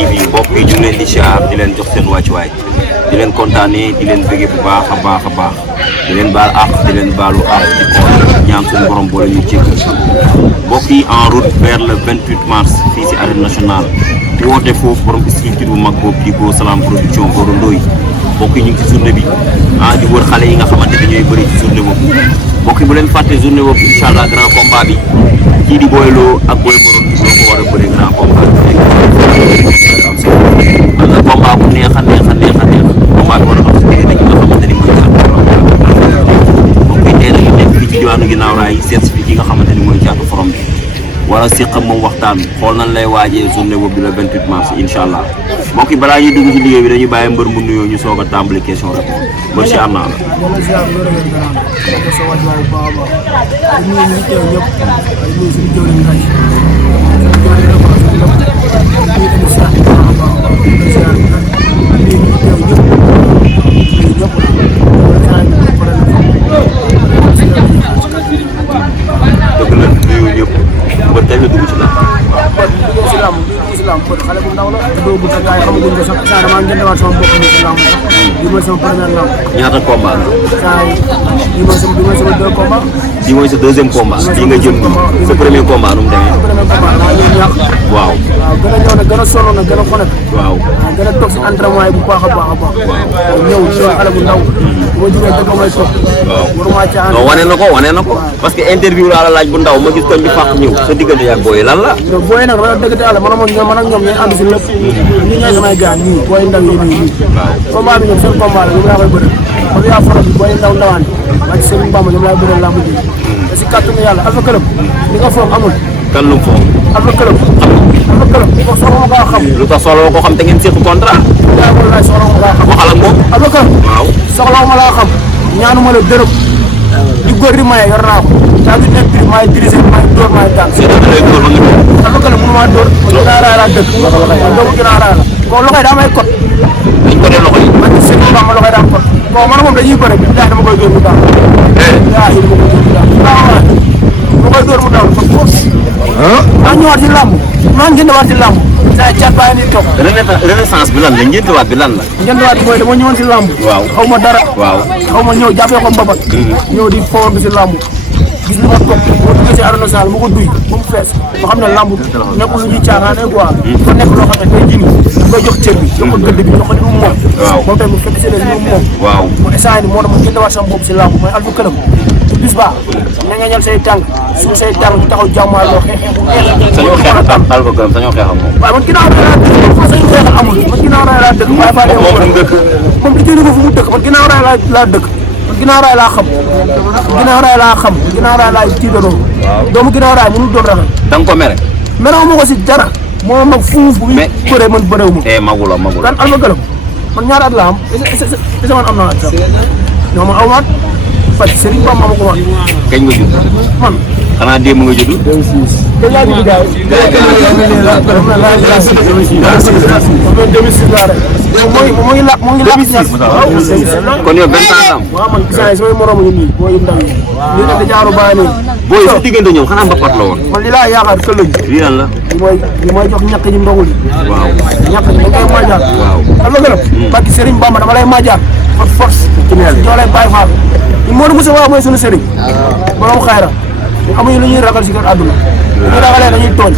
TV mbokk yi ñu leen di siyaar di leen jox seen wàccuwaay di leen kontaanee di leen bëggee bu baax a baax di leen baal àq di leen baalu àq ci koor ñaan suñu borom boole ñu jéggal mbokk yi en route vers le 28 mars fii si arène nationale woote foofu borom structure bu mag boobu di Go Salam production Gora Ndoye mbokk yi ñu ngi ci journée bi di wër xale yi nga xamante ne ñooy bëri ci journée boobu mbokk yi bu leen fàtte journée boobu incha allah grand combat bi kii di Boy Lo ak Boy Maroon ñoo ko war a bëri grand combat bi am na combat bu neex a neex combat bi war a am si diggante gi nga xamante ni mooy mbokk yi tey nag nekk fii ci diwaanu ginnaaw raay seet si fi ki nga xamante ni mooy Thiatou Forom bi war a siq ak moom waxtaan xool nañ lay waajee journée boobu bi le 28 mars incha allah mbokk yi balaa ñuy dugg ci liggéey bi dañuy bàyyi mbër mu nuyoo ñu soog a tàmbali question réponse mbër si am naa la. dëgg la nuyu ñëpp mbër tey la dugg ci lamb xale bu ndaw la doo bu ta gaay xamaguñ ko sax saa dama jëndewaat sama bopp ni ci lamb bi mooy sama premier lamb ñaata combat saa bi mooy sama deux combat bi mooy sa deuxième combat bii nga jëm sa premier combat nu mu demee premier combat naa ñëw ñàkk waaw gën a ñëw nag gën a sonn nag gën a xonet waaw gën a toog si entraînement yi bu baax a baax ñëw ci xale bu ndaw bu ma jógee dëgg may toog waruma caaxaan non wane na ko parce que interview laa la laaj bu ndaw ma gis koñ bi fàq ñëw sa diggante ak booy lan la booy nag dama dëgg te yàlla man ak ñoom ñooy ànd si lépp ñi ñooy samay gars ñii booy ndaw yi nii combat bi ñoom seen combat la ñoom laa koy bëri parce que yaa Forom bi booy ndaw ndawaan ak Serigne Bamba ñoom laay bëri lamb ji te si kàttanu yàlla Alpha Club li nga foog amul kan lu mu foog Alpha Club ko soxla ma kaa xam lu tax soxla ko xam te ngeen seq contrat yaa wallaay soxla ma kaa xam waxal ak moom Alpha Club waaw soxla ma laa xam ñaanuma la dërëm li góor di maye yor naa ko saa bi nekk bi maay dirigé maay dóor maay daan Alpha Club mënu maa dóor ginnaaw raay laa dëkk man doomu ginnaaw raay la ko loxoy daa may kot dañ ko dee loxo yi man ci seen bamba loxoy daa am kot bon man moom dañuy bëre bi daa dama koy dóor mu daan yaa yi dama koy dóor mu daan dama koy dóor mu daan fa force maa ñëwaat ci làmb maa njëndewaat ci làmb saa cat bàyyi ni toog renaissance bi lan la njëndewaat bi lan la njëndewaat bi mooy dama ñëwoon ci làmb waaw xaw ma dara waaw xaw ma ñëw jàppee ko mbabat ñëw di fowar bi ci làmb gis li ma toog boo duggee si arène nationale mu ko duy ba mu fees ba xam ne làmb nekkul lu ñuy caaxaane quoi dafa nekk loo xam ne tey jii da koy jox cër bi jox ko gëdd bi jox ko li mu moom moom tamit mu fekk si leen li mu moom waaw mu essayé ni moo tax ma jëndewaat sama bopp si làmb mooy Alpha Club bis ba na nga ñal say tànk suñu say tànk ñu taxaw jàmmaarloo xeexee bu neex sañoo xeex ak Alpha Club sañoo xeex ak moom waaye man ginnaaw raay laa dëkk sañu xeexal amul man ginnaaw raay laa dëkk waaye faa moom di jëri ko fu mu dëkk man ginnaaw raay laa dëkk man ginnaaw raay laa xam ginnaaw raay laa tiitaroo doomu ginnaaw raay mënul doon rafet da nga ko mere merew ma ko si dara moo mag fuuf bu muy bëree man bëreew ma magula kan Alpha Club man ñaari at la am est-ce man am naa at sax non man aw ma at parce que Serigne Bamba ma ko wax kañ nga judd man xanaa démb nga judd te yaa ngi gars yi moo ngi kon yow 20 ans am waaw man gis naa samay moromu ñu nii booy ndaw yi lii nag dañaaru bàyyi nii booy sa diggante ñoom xanaa mbapat la woon man li laa yaakaar këllëg lii lan la li mooy jox ñàkk ñi ndogul waaw ñàkk ñi dañ koy maajaat waaw Alpha Club parce que Serigne Bamba dama lay maajaat par force ñoo lay bàyyi faal Modou Moussa waaw mooy sunu sëriñ borom xayra amuñu lu ñuy ragal si kër àdduna dañuy ragalee dañuy tooñ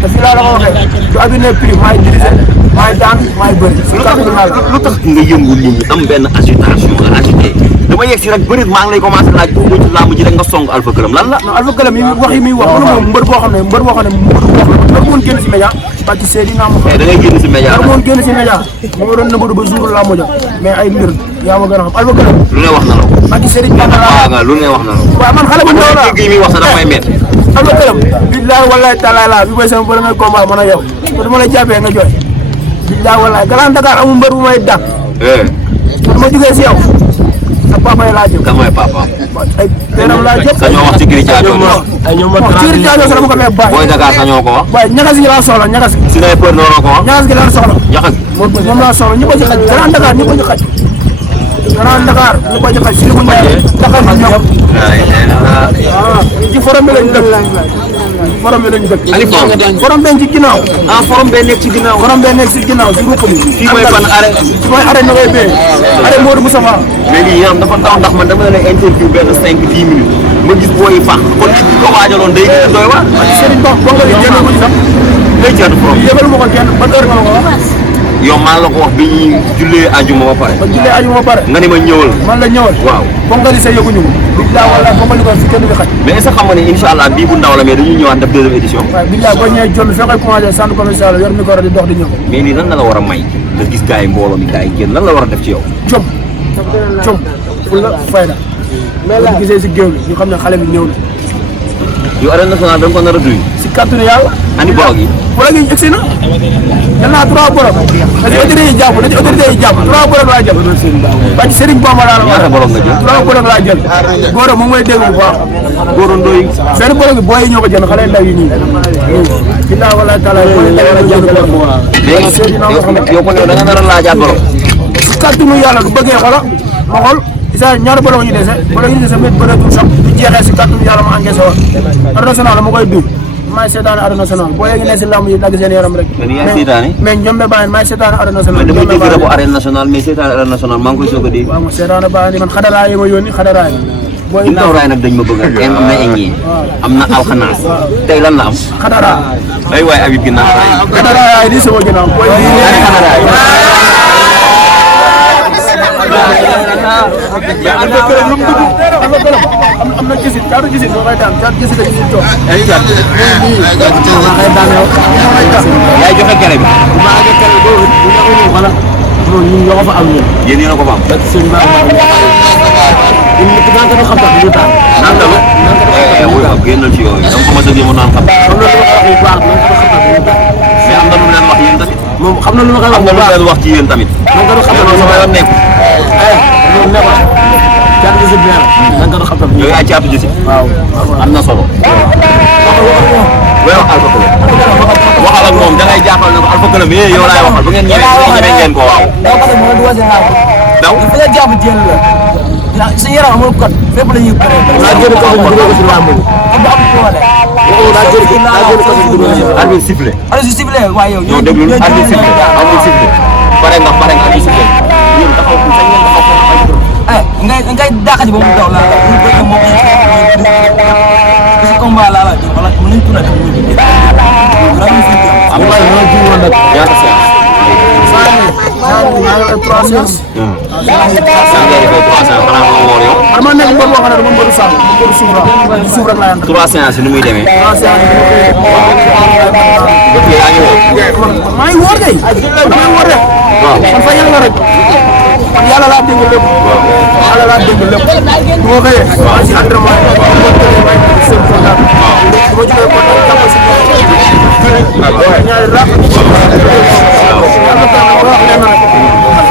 te fii laa la ko waxee du abine prix maay dirigé maay daan maay bëri si kàddu naa la lu tax nga yëngu nit ñi am benn agitation nga agité dama yegg si rek bëri maa ngi lay commencé laaj pour mu ci làmb ji rek nga song Alpha Club lan la non Alpha Club yi muy wax moom mbër boo xam ne mbër boo xam ne mbër moon génn si média parce que Seydou naa ma ko da ngay génn si média mbër moon génn si média mu nga doon nëmbadu ba jour laa moja mais ay mbir yaa ma gën a xam Alpha Club lu ne wax na la ko parce que Seydou nga lu ne wax na la ko waaw man xale bu ndaw la dégg yi muy wax sax dafa may met Alpha Club billahi wallahi taala bi mooy sama premier combat man ak yow te dama lay jàppee nga jooy billahi wallahi Grand Dakar amul mbër bu may dàq ma jógee si yow sa papa yi laa jëm kan mooy papa ay teeram laa jëm sañoo wax ci Gris Thiadio ci Gris Thiadio sax dama ko fee bàyyi booy Dakar sañoo ko wax waaye ñagas gi laa soxla ñagas gi si ngay peur noonu ko wax ñagas gi laa soxla ñaxas moom laa soxla ñu ko ci xaj Grand Dakar ñu ko ci xaj Grand Dakar lu ko joxe si li mu ñëwee Dakar bi ñëw ci forom bi lañ dëkk forom bi lañ dëkk forom benn ci ginnaaw forom bee nekk ci ginnaaw forom benn nekk ci ginnaaw si ruq bi fii mooy fan arrêt fii mooy arrêt na koy bee arrêt Modou Moustapha léegi yaram dafa taw ndax man dama la interview benn 5-10 minutes ma gis booy fax kon li ko waajaloon day gën a doy waar Serigne Ba bongo yi génn ko ci sax day caatu forom yëgal ma ko kenn ban heure nga ma ko wax yow maa la ko wax bi ñuy jullee ajuma ba pare ba jullee ajuma ba pare nga ne ma ñëwal man la ñëwal waaw bongo yi sa yëguñu ko billahi wala bongo ko fi kenn bi xaj mais est-ce que xam nga ne incha allah bii bu ndaw la mais dañuy ñëwaat def deuxième édition waaw billahi boo ñëwee jonn fee koy commencé centre commercial yor micro di dox di ñëw mais lii lan la war a may nga gis gars yi mbooloo mi gars yi génn lan la war a def ci yow jom fulla fayda mais la gisee si géew bi ñu xam ne xale bi ñëw na yow arène nationale da nga ko nar a duy si kàttanu yàlla andi bolog yi wala gi egsi na jël naa 3 bolog na ci autorité yi jàpp 3 bolog laa jël ba ci Serigne Bamba laa la ñaata bolog nga jël 3 bolog laa jël góor moom mooy dégg bu baax góoro ndoy benn bolog bi booy yi ñoo ko jël xale ndaw yi nii billahi wala taala booy ndaw yi jël léegi yow kon yow da nga nar a laajaat bolog si kàttanu yàlla du bëggee xola ma xool isa ñaari bolog ñu dese met bëreetul sax du jeexee si kàttanu yàlla ma engagé woon arène nationale ma koy duy maay seetaan arène nationale boo yeegi ne si lamb yi dagg seen yaram rek mais ñoom be bàyyi maay seetaan arène nationale damay dégg rabu arène nationale mais seetaan arène nationale maa ngi koy soog a dégg waaw ma seetaan bàyyi man xadaraay yi ma yónni xadaraay booy ginnaaw raay nag dañ ma bëgg am na eññee am na alxanaas tey lan la am xadara ay waay Habib ginnaaw raay xadaraay di sama ginnaaw booy am na gisit caatu gisit moo koy daan caatu gisit la gisit toog yaay joxe kere bi ñun ñoo ko fa am ñun yéen yéen a ko fa am seen baax naan ko xam tax ñu daan naan la waaw génnal ci yooyu dama ko ma dëgg mu naan xam mais am na lu leen wax yéen tamit moom xam na lu ma koy wax am na lu leen wax ci yéen tamit man ko xam loolu sama yoon nekk loolu nekkoon caatu gisit bi nan ko xam tax yooyu ay caatu gisit waaw am na solo wax Alpha Club waxal ak moom da ngay jàppal ne ko Alpha Club bi yow laay waxal bu ngeen ñëwee ngeen ko waaw daw ko mo do wajé laaw daw fa la jamm jël la sa yaram amul code fépp la ñuy paré la jël ko mu dugal ko ci lamb bu am doole la jël ko arbitre sifflé arbitre sifflé waaye yow ñoo déglu arbitre sifflé pare nga arbitre sifflé ñun taxaw ko sañ ngeen taxaw ngay dàqati ba mu daw la ñu bëgg mo ci combat la wala mu ñu tuna dem ñu am na ñu ci won nak ñaata séance trois séances nu muy demee. maa ngi wóor de. maa ngi wóor de. waaw man fa yàlla rek. man yàlla laa dégg lépp. yàlla laa dégg lépp. bu ma xëyee. maa ngi si entraînement yi. bu ma jógee maa ngi si seen programme. bu ma jógee kon nag jàpp si ñaari rap. yàlla tax na wax leen nag.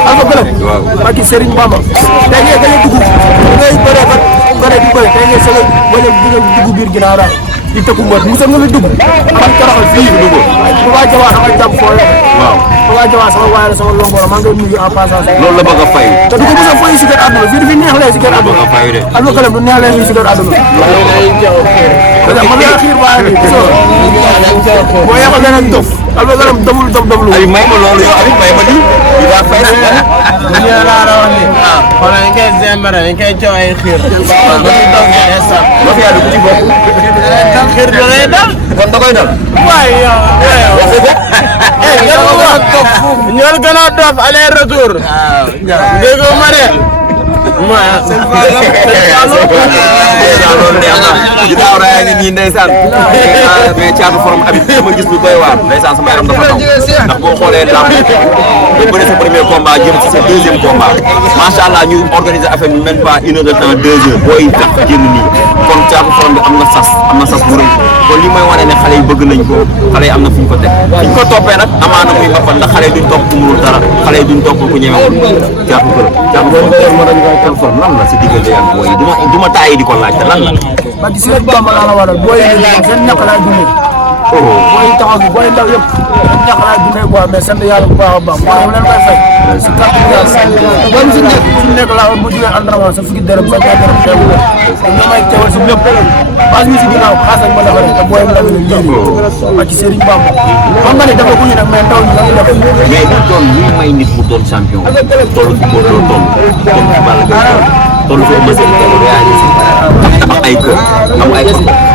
Alpha Club. waaw barki Serigne Bamba. tey ngeen da ngay dugg. ngay bëree ba bëre di bëre tey ngeen soog a bañ a dugg biir ginnaaw daal. di tëkku mbër mosal nga fi dugg. man keroog fii dugg. Papa Jawa dama jàpp fooy. waaw Papa Jawa sama waay la sama lombo la maa ngi koy nuyu en passage. loolu la bëgg a fay. te du ko mos a fay si kër àdduna fii dafi neex lee si kër àdduna. Alpha Club du neex lee fii si kër àdduna. parce que man yaa xiir baax na gisoo. boo yàqal leneen dof. Alpha Club doful dof lu. ay may ma loolu yow Aliou may ma di. di daa fay si dara. ñu la la wax ni. xoolal dañ koy zembare dañ koy coow ay xiir. waaw ba ñu doon ngeen instant. ma fi yàlla ku ci bokk. xiir da lay dal. kon da koy dal. waaye yow. ñoo gën a dof aller retour. waaw dégg nga ma de. loolu neex na ginnaaw raaya ngi nii ndeysaan mais caatu forom Habib dama gis lu doy waar ndeysaan sama yaram dafa taw ndax boo xoolee lamb nga bëri sa premier combat jëm ci sa deuxième combat macha allah ñu organiser affaire bi même pas une heure de temps 2 heures booy tax génn nii kon caatu forom bi am na sas bu rëy kon li may wane ne xale yi bëgg nañ ko xale yi am na fu ñu ko teg fi ñu ko toppee nag amaana muy mbapat ndax xale yi duñ topp ku mënul dara xale yi duñ topp ku ñemewul caatu forom lan la si diggante ak booy yi du ma taayi di ko laaj te lan la. parce que Serigne Bamba laa la waral booy yi seen ñàkk laay dundee booy taxaw bi booy ndaw yëpp ñax laa dundee quoi mais sant yàlla bu baax a baax moo leen koy fay si kàddu yàlla booy si nekk laa bu jógee entraînement sa fukki dërëm sa ñaar dërëm teewul ñoo may teewal si lépp base mi si ginnaaw xaas lañ ma defaree te booy la ñu njëriñ ak ci Serigne Bamba xam nga ne dafa guñu nag mais ndaw ñi ñoo ngi def mais bu doon lu may nit mu doon champion toll fi Modou Lo toll fi Balla Gaye toll fi Eumeu Sène toll réalisé am ay kër am ay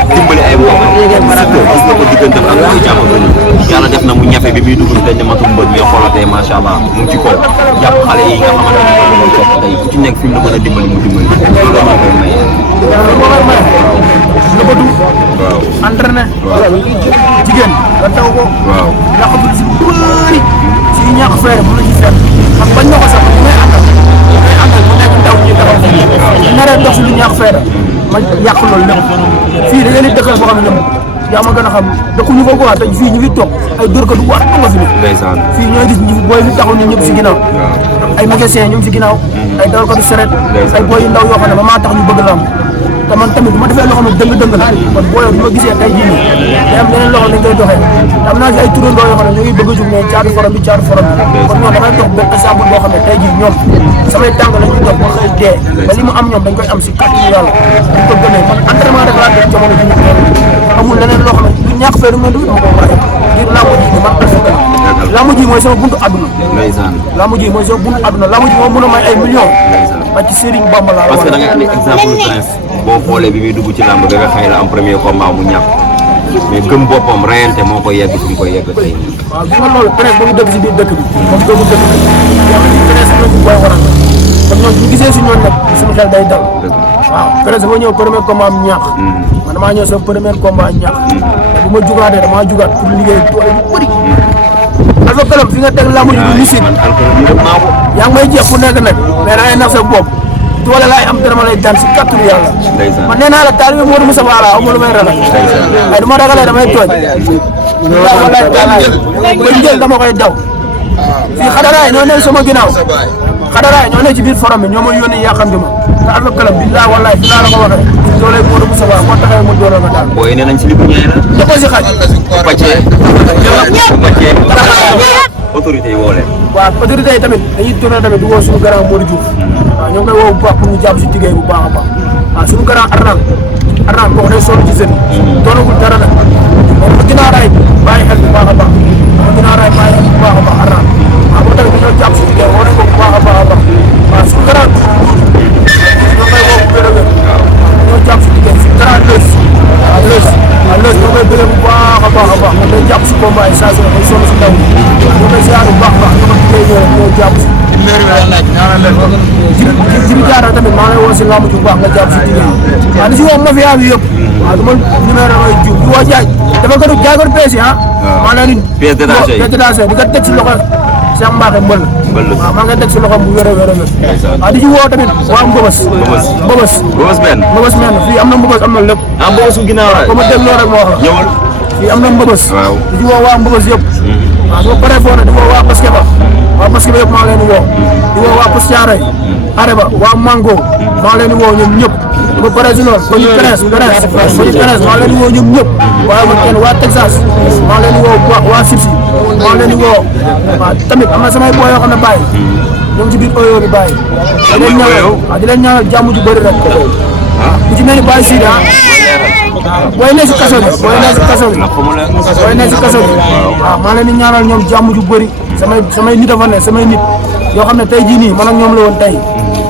dimbali ay mbokk sa kër gis nga ko digganteem ak ay jàmm gën yàlla def na mu ñafe bi muy dugg dañ ne matum mbër mais xoolatee macha allah mu ngi ci kaw jàpp xale yi nga xamante ne ñoo doon topp tey ku ci nekk fi mu la mën a dimbali mu dimbali loolu moo koy maye. nëbbatu waaw entraîné jigéen nga taw ko waaw ñàkkatul si lu bëri si ñàkk feere bu la ci fekk xam bañ na ko sax may àndal mu nekk ndaw ñi taxaw fii naree dox si lu ñàkk feere ma yàq loolu lépp fii da ngeen di dëkkal boo xam ne yaa ma gën a xam dëkkuñu ko quoi te fii ñu fi toog ay dóorkat du wax nga fi ne ndeysaan fii ñooy gis ñu booy fi taxaw ñun ñëpp si ginnaaw ay mécanicien ñu ngi si ginnaaw ay dawalkatu seret ay booy yu ndaw yoo xam ne ba maa tax ñu bëgg lamb te man tamit bu ma defee loo xam ne dëng-dëng la kon booyoo bi ma gisee tey jii nii day am leneen loo xam ne dañ koy doxee te am naa si ay turandoo yoo xam ne ñu ngi bëgg a jug ne caatu forom bi kon ñoom damay dox benn exemple boo xam ne tey jii ñoom samay tànk la ñuy dox ba xëy dee ba li mu am ñoom dañ koy am si kàttanu yàlla dañ ko gënee man entraînement rek laa def jamono ji ñu amul leneen loo xam ne du ñàkk fee du mel du ma ko waxee ngir lamb ji ni man alfaka lamb ji mooy sama buntu àdduna lamb ji mooy sama buntu àdduna lamb ji moo mën a may ay millions ak ci Serigne Bamba laa parce que da ngay andi exemple Prince boo xoolee bi muy dugg ci làmb Bébé Xay la am premier combat mu ñàkk mais gëm boppam reyante moo koy yegg fi mu koy yegg tey. waaw bi nga loolu Prince ba mu dëkk si biir dëkk bi moom doomu dëkk bi yàlla ci Prince ñoo ci booy waral kon ñoom ñu gisee si ñoom nag suñu xel day dal waaw Prince ba ñëw premier combat am ñàkk man damaa ñëw sama premier combat ñàkk bu ma jugaatee damaa jugaat pour liggéey doole bu bëri Alpha Club fi nga teg lamb ji du licite yaa ngi may jeex ku nekk nag mais da ngay nax sa bopp doole laay am dara ma lay daan si kàttanu yàlla man nee naa la taalibe Modou Moussa Fall amul lu may ragal ay du ma ragalee damay tooñ waaw walaay taalaay ba njël dama koy daw fii xadaraay ñoo nekk sama ginnaaw xadaraay ñoo nekk ci biir forom bi ñoo ma yónni yàqam di ma te Alpha Club billaay walaay fi laa la ko waxee doole Modou Moussa Fall moo taxee mu doole nga daal booy nee nañ si li bu ñëwee la. da ko si xaj autorité yi woo leen. waaw autorité yi tamit dañuy tourné tamit di woo suñu grand Modou Diouf waaw ñoo ngi koy woo bu baax pour ñu jàpp si liggéey bu baax a baax waaw suñu grand Arnal kooku day sonn ci seen doonagul dara nag mais bu ginnaaw raay bàyyi xel bu baax a baax bu ginnaaw raay bàyyi xel bu baax a baax Arnal waaw boo tamit dañoo jàpp si liggéey woo nañ ko bu baax a baax a baax waaw suñu grand ñoo koy woo bu wér-wér ñoo jàpp si liggéey suñu grand lës ñoo koy bëgg bu baax a baax a baax day jàpp si combat yi saa su ne day sonn si ndaw ñoo koy ziar bu baax a baax ñoo koy ñoo jàpp si Jibi Diarra tamit maa ngi lay woo si lamb ji bu baax nga jàpp si liggéey waaw di si woo mafia bi yëpp waaw du ma numéro may jiw di woo jaay dafa gën a jaay ko pees yi maa leen di pièce détachée di ko teg si loxo Cheikh Mbacke mbël waaw maa ngi teg si loxo bu wér a wér a wér waaw di ci woo tamit waa Mbëbës men fii am na Mbëbës am na lépp Mbëbësu ginnaaw ba ma dégg loolu rek moo wax ñëwal fii am na Mbëbës di ci woo waa Mbëbës yëpp waaw su ma paree foo ne di woo waa Baskeba yëpp maa ngi leen di woo di woo waa Postiare Areba waa Mango maa ngi leen di woo ñoom ñëpp di ma paree si loolu ba ñu Prince maa ngi leen di woo ñoom ñëpp waaye ma kenn waa Texas maa ngi leen di woo bu baax waa Sibsi maa ngi leen di woo waaw tamit am na samay boo yoo xam ne bàyyi ñoo ngi ci biir Oyo bi bàyyi di leen ñaanal jàmm ju bëri rek ku ci mel ni Baye Sidi booy ne si kaso bi waaw maa leen di ñaanal ñoom jàmm ju bëri samay nit a fa ne samay nit yoo xam ne tey jii nii man ak ñoom la woon tey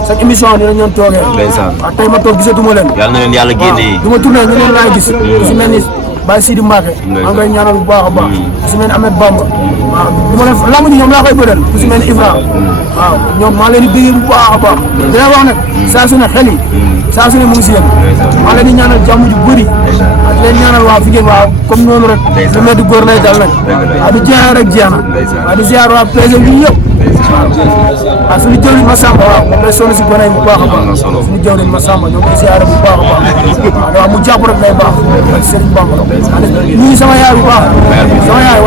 chaque émission ni la ñoon toogee waaw tey ma toog gisatuma leen yàlla na leen yàlla génnee du ma tourné ñu leen laay gis ku si mel ni Baye Sidi Mbacke maa ngi koy ñaanal bu baax a baax ku si mel ni Ahmed Bamba waaw du ma leen lamb ji ñoom laa koy bëral ku si mel ni Ibra waaw ñoom maa leen di bëggee bu baax a baax dina wax nag saa su ne xel yi saa su ne mu ngi si yéen maa leen di ñaanal jàmm ju bëri ak leen ñaanal waa fi ngeen waaw comme noonu rek lu mel di góor nay dal nag waaw di jeexee rek jeex na waaw di ziar waa PG bi yëpp waaw suñu jëwriñ Massamba waaw moom lay sonn si gone yi bu baax a baax suñu jëwriñ Massamba ñoo koy ziar bu baax a baax waaw mu jàpp rek day baax ak Serigne Bamba ñu sama yaay bu baax sama yaay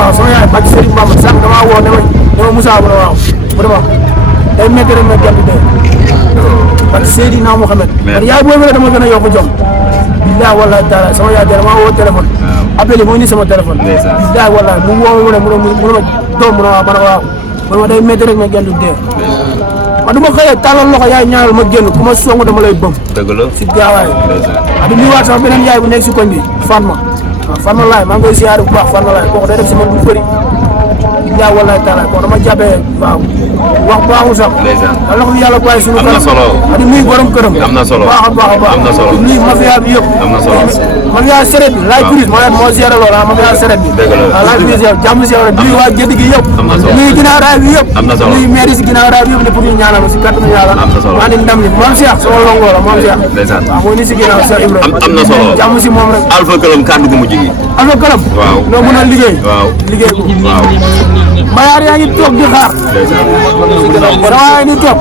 ak Serigne Bamba sax damaa woo ne ma Moussa bu ne waaw bu dema day métti rek ma jant de parce que Seydina Mouhamed man yaay boobu la dama gën a yokk jom billahi wallahi taala sama yaay dama woo téléphone appelé moo indi sama téléphone. daay wala mu woo ma mu ne ma doom mu ne waaw ma ne waaw man ma day métti rek ma génn dee. man du ma xëyee tàllal loxo yaay ñaanal ma génn ku ma song dama lay bëm. dëgg la si gaawaay. di nuyuwaat sax beneen yaay bu nekk si koñ bi Fatma waaw Fatma laay maa ngi koy ziare bu baax Fatma laay kooku day def si man lu bëri. yaa wallaay taala ko dama jàppee waaw wax baaxul sax. yàlla ko yàlla bàyyi suñu kanam. am na solo di nuyu borom këram. am na solo baax a baax a baax. am na solo di nuyu mafia bi yëpp. am na solo mafia seret bi laay prise moo géré loolu ah mafia seret bi. dëgg la waaw laay prise yow jàmm si yow rek di nuyu waa gédd gi yëpp. am na solo di nuyu ginnaaw raay bi yëpp. am na solo di nuyu maire si ginnaaw raay bi yëpp ne pour ñu ñaanal ma si kàttanu yàlla. am na solo maa ngi ndam li moom Cheikh sama longo la moom Cheikh. ndeysaan waaw moo ni si ginnaaw Cheikh Ibrahima. am na solo jàmm si moom rek. Alpha Këlam kàddu gu mujj gi. Alpha Këlam. waaw noo mën a liggéey. waaw liggéey ko. waaw. Mbayaar yaa ngi toog di xaar. waaye ni toog.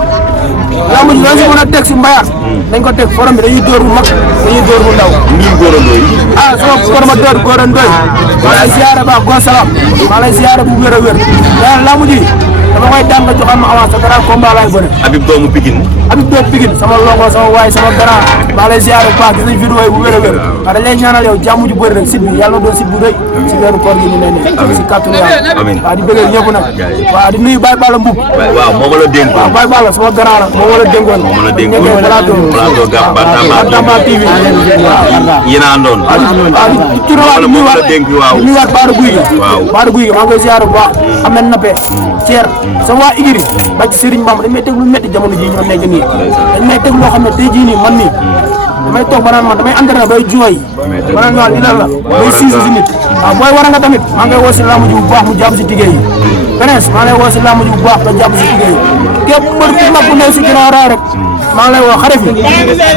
yaa mujj dañ si mën a teg si Mbayaar. dañ ko teg forom bi dañuy dóor bu mag dañuy dóor bu ndaw. nii góorandoo yi. ah sama promoteur góorandoo yi. maa lay ziare baax góor salaam. maa lay ziare bu wér a wér. mais laa mujj dama koy daan nga joxoon ma avance sa grand combat laay bëre. Habib doomu Pikine. Habib doomu Pikine sama longo sama waay sama grand maa lay ziare bu baax gis nañ vidéo yi bu wér a wér. waaw dañ lay ñaanal yow jàmm ju bëri rek site bi yàlla na doon site bu rëy. si weeru koor gi ñu ne nii. si kàttanu yàlla. amiin waaw di bëggal ñëpp nag. waaw di nuyu Baye Balla Mboub. waaw moo ma la dénk. waaw Baye Balla sama grand la moo ma la dénkoon. moo ma la dénkoon plateau Gap Bantamba TV. yéen a àndoon. waaw di tuurawaat moo ma la dénk waaw. di nuyuwaat Baara Guy gi. waaw Baara Guy gi maa ngi koy ziare bu baax. am na nappe. Thier sama waa Igiri. ba ci Serigne Bamba dañ may teg lu métti jamono jii ñu nekk nii. dañ may teg loo xam ne tey jii nii man nii. damay toog ba naan man damay entraîné bay jooy. ba naan waaw lii lan la. bay siisu si nit. waaw booy war nga tamit maa ngi koy woo si làmb ji bu baax mu jàpp si tigé yi. Prince maa ngi lay woo si làmb ji bu baax nga jàpp si tigé yi. képp mbër ku mag bu nekk si ginnaaw raay rek. maa ngi lay woo xarit bi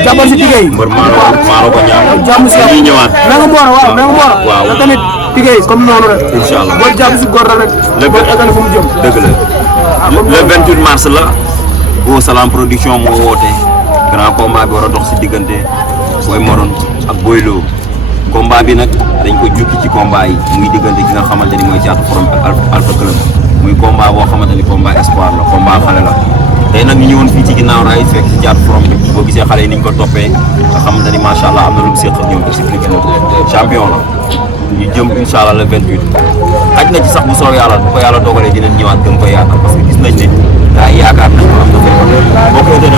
jàppal si tigé yi. mbër maalo ko ñaaw. jàmm si ñuy ñëwaat. na nga boora waaw na nga boora. waaw te tamit tigé yi comme noonu rek. incha allah boo jàpp si góor rek. boo eggal fu mu jëm. dëgg la le 28 mars la Go Salam production moo woote grand combat bi war a dox si diggante Boy Maroon ak Boy Lo combat bi nag dañ ko jukki ci combat yi muy diggante ki nga xamante ni mooy Thiatou Forom ak Alpha Këlam muy combat boo xamante ni combat espoir la combat xale la tey nag ñu ñëwoon fii ci ginnaaw raay fekk si Thiatou Forom bi boo gisee xale yi ni ñu ko toppee nga xamante ni macha allah am na lu mu séq ak ñoom expliqué na champion la ñu jëm incha allah le 28 aj na ci sax bu soobee yàlla bu ko yàlla dogalee dinañ ñëwaat gën ko yaatal parce que gis nañ ne daa yaakaar nañ ko am na feebar boo ko doon